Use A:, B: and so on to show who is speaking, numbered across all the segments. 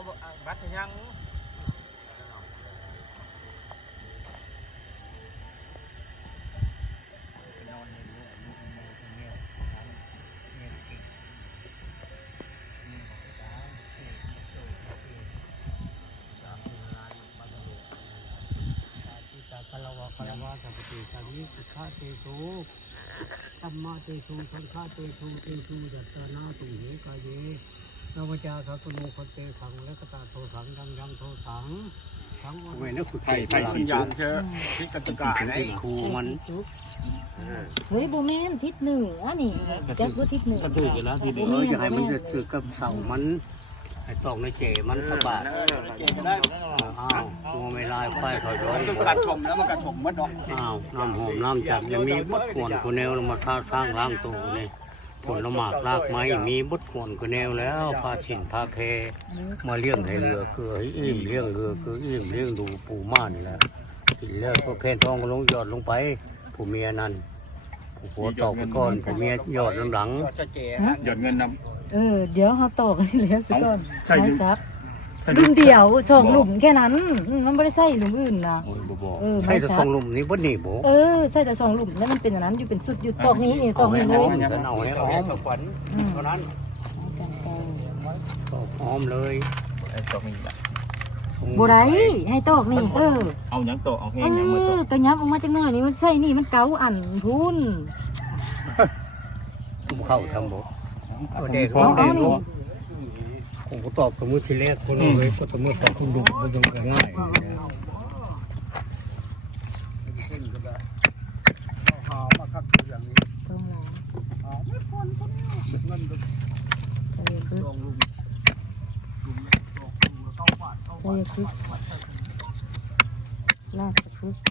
A: บัดยังคารวะสัพพิสัมมิสุขาเตโสธรรมะเตโสสังฆะเตโสเตโสยัตตนาตุเหกายเยนวจาสัตโนคนเตขังและกตาโทสังดังยังโทสังทั้งวันเว้นแล้วคือไทยสัญญาณเชื่อที่กติกาในครูมัน
B: เฮ้ยโบแมนทิศเหนือนี่แจ็คว่าทิศเหนือ
A: ก็ถืออยู่แล้วทีเดียวอย่าให้มันจะถือกับเสามันไอ้ตอกในเจมันสบายอ้าวโมไม่ลายไฟถอยร้อนกระชมแล้วมันกระชมมัดดอกอ้าวน้ำหอมน้ำจัดยังมีบดขวนคนแนวมาสร้างร่างตัวนี่ผลละหมากรากไม้มีบดขวนคนแนวแล้วพาฉินพาเพมาเลี้ยงให้เรือคือให้อิ่มเลี้ยงเรือคืออิ่มเลี้ยงดูปูม่านนี่แหละกินแล้วก็เพนทองก็ลงยอดลงไปผู้เมียนั่นผู้ผัวตอกไปก่อนผู้เมียยอดหลัง
C: หยอดเงินน
B: เดี๋ยวเขาตอกกันแล้วสิก่อนใช่ซักลุมเดียวสองหลุมแค่นั้นมันไม่ได้ใส่หลุมอื่นนะ
A: ใช่แต่สองหลุมนี้บ่หนีบ่
B: ใช่แต่สองหลุมแล้วมันเป็นอย่างนั้นอยู่เป็นสุดอยู่ตอกนี้นี่ตอกนี้เลย
A: จะเอาให้หอมขวัญเท่านั้นตอกหอมเลย
C: ตอกนี่แหละ
B: บัวไรให้ตอกนี่
C: เอายังตอกเอาแห้งยังมาตอก
B: กระยับออกมาจากหน่อยนี่มันใส่นี่มันเกาอันพูน
A: เข้าทำบ่เด็กผมก็ตอบกับมือทีแรกคนเลยก็ตัวมือของคุณดูมันดูง่าย
B: ลาสฟุก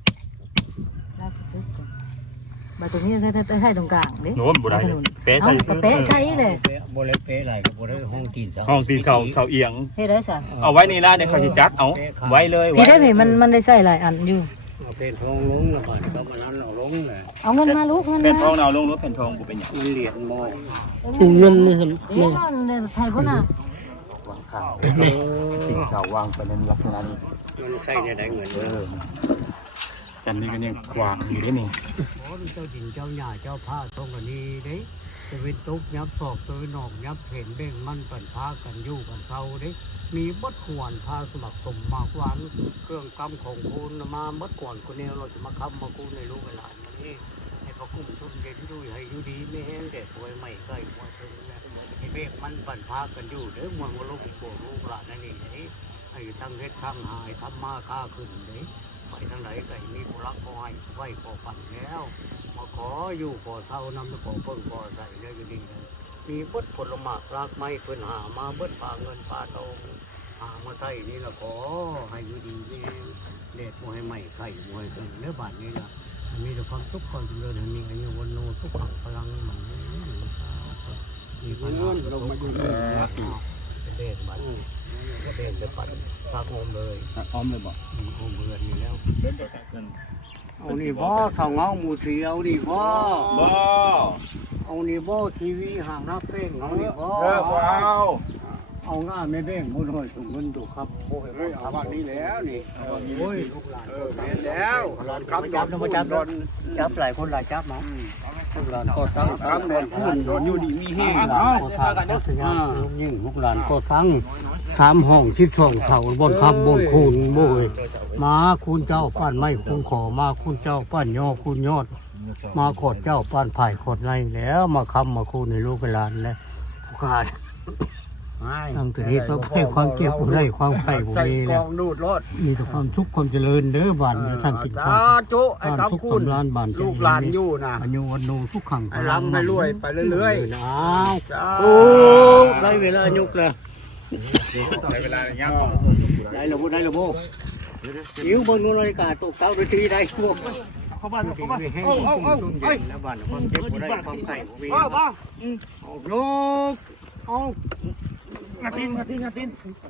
B: บาตรงนี้ใช่ตรงกลางดิ
C: โน้นบุได้
B: เป๊ะใช่เลย
A: โบเล็เป๊ะไหลกับโบเล็ห้องตีน
C: เสาเอียง
B: เฮ้ยได้สิ
C: เอาไว้นี่นะเดี๋ยวเขาจะจัดเอาไว้เลย
B: พี่ได้เห็นมันได้ใส่หลายอันอยู่
A: เอาเป็นทองลงแล้วก่อนก็มานั้นเอาลงเลย
B: เอาเงินมาลูกเงิน
C: เป็นทองเอาลงรถเป็นทองบุเป็นอย่าง
A: มันเหรียญโม
B: เงินนี่ไทยพุ่นน่ะ
C: วางข่าวสิ่งข่าววางไปในลักษณะนี้
A: มันใช่ในได้เงิน
C: กันนี่ก็ยังกว้างอยู่ด้วยนี่
A: เจ้าดินเจ้าหญ้าเจ้าผ้าตรงกันนี้เด้จะเป็นตุ๊กยับศอกตัวนอกยับเห็นเบ่งมันปั่นผ้ากันยู่กันเศร้าเด้มีบดขวานผ้าสมัครสมมากหวานเครื่องกำของคุณมาบดก่อนคนแนวเราจะมาค้ำมากู้ในลูกหลานมันนี่ให้พระกุ้งชุ่มเย็นด้วยให้อยู่ดีไม่แห้งแดดป่วยไม่ใกล้ป่วยถึงนะให้เบ่งมันปั่นผ้ากันอยู่เด้เมืองว่าลูกโป่งลูกหลานนั่นเองให้ทั้งเฮ็ดทั้งหายทำมาค้าขึ้นเด้ไปทางไหนก็มีผู้รักคอยไหวขอปั่นแล้วมาขออยู่ขอเศร้านำไปขอเพิ่งขอใส่เนี่ยอยู่ดีมีบดผลหมากรากไม้เพิ่นหามาเบิดปลาเงินปลาทองหามาใส่นี่ละขอให้อยู่ดีนี่เด็ดมวยใหม่ไข่มวยกันเนื้อบาดนี้ละมีแต่ความสุขความเจริญมีอายุวันโนสุขพลังมันมีพลังลงมาอยู่นี่เด็ดบัดเด็ดจะปัดซักอมเลย
C: อมเลยบอก
A: อมเบือนนี่แล้วเอานี่บ่สองเงาหมูเสียวนี่บ่เอานี่บ่ทีวีห่างนับเป้งเอานี่บ่เอาง่าไม่เป้งมุดห้อยถุงเงินถุงครับโอ้ยเอาบ้านนี้แล้วนี่โอ้ยลูกหลานแล้วหลานครับจับมาจับหลายคนหลายจับเนาะหลานก็ตั้งตามแดนพูนอยู่ดีมีแห้งเนาะก็ทางก็สัญญายิ่งลูกหลานก็ตั้ง3 ห้อง12 เสาบนคำบนคูณโบยมาคุณเจ้าป้านไม้คุณขอมาคุณเจ้าป้านย่อคุณยอดมาขอดเจ้าป้านไผ่ขอดไรแล้วมาคำมาคูณในลูกหลานแล้วทุกการตั้งแต่นี้ก็ให้ความเจ็บได้ความไข่บุรีแล้วมีแต่ความทุกข์ความเจริญเด้อบ้านท่านกินข้าวบ้านทุกคนร้านบ้านลูกหลานอยู่นะอายุวันนูทุกขังพลังให้รวยไปเรื่อยๆอ้าวโอ้ได้เวลายุกแล้ว
C: ได้เวลาอย่างเงี้ย
A: ได้ระบบหิวบนนู้นนาฬิกาตกเต้าด้วยทีได้พวกเข้าบ้านเข้าบ้านแล้วบ้านความเจ็บได้ความไข่บุรีลูกเอา
C: งาตินเอางั้นเลย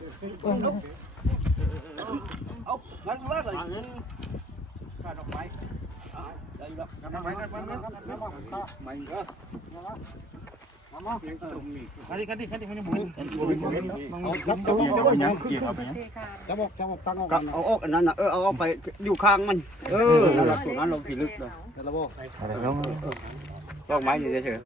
C: ข้าดอกไม้ได้แล้วไม่ก็
A: มายังตุ่มอีก
C: คันดิมันยังหมุน
A: เอาจับยังเกี่ยวจับออกตั้งออกเอาออกอันนั้นน่ะเอาออกไปอยู่ข้างมันนั่นแหละตรงนั้นเราผีลึกเลยแล้วบ่
C: อะไรเนาะ
A: ต้องไม้อยู่เฉย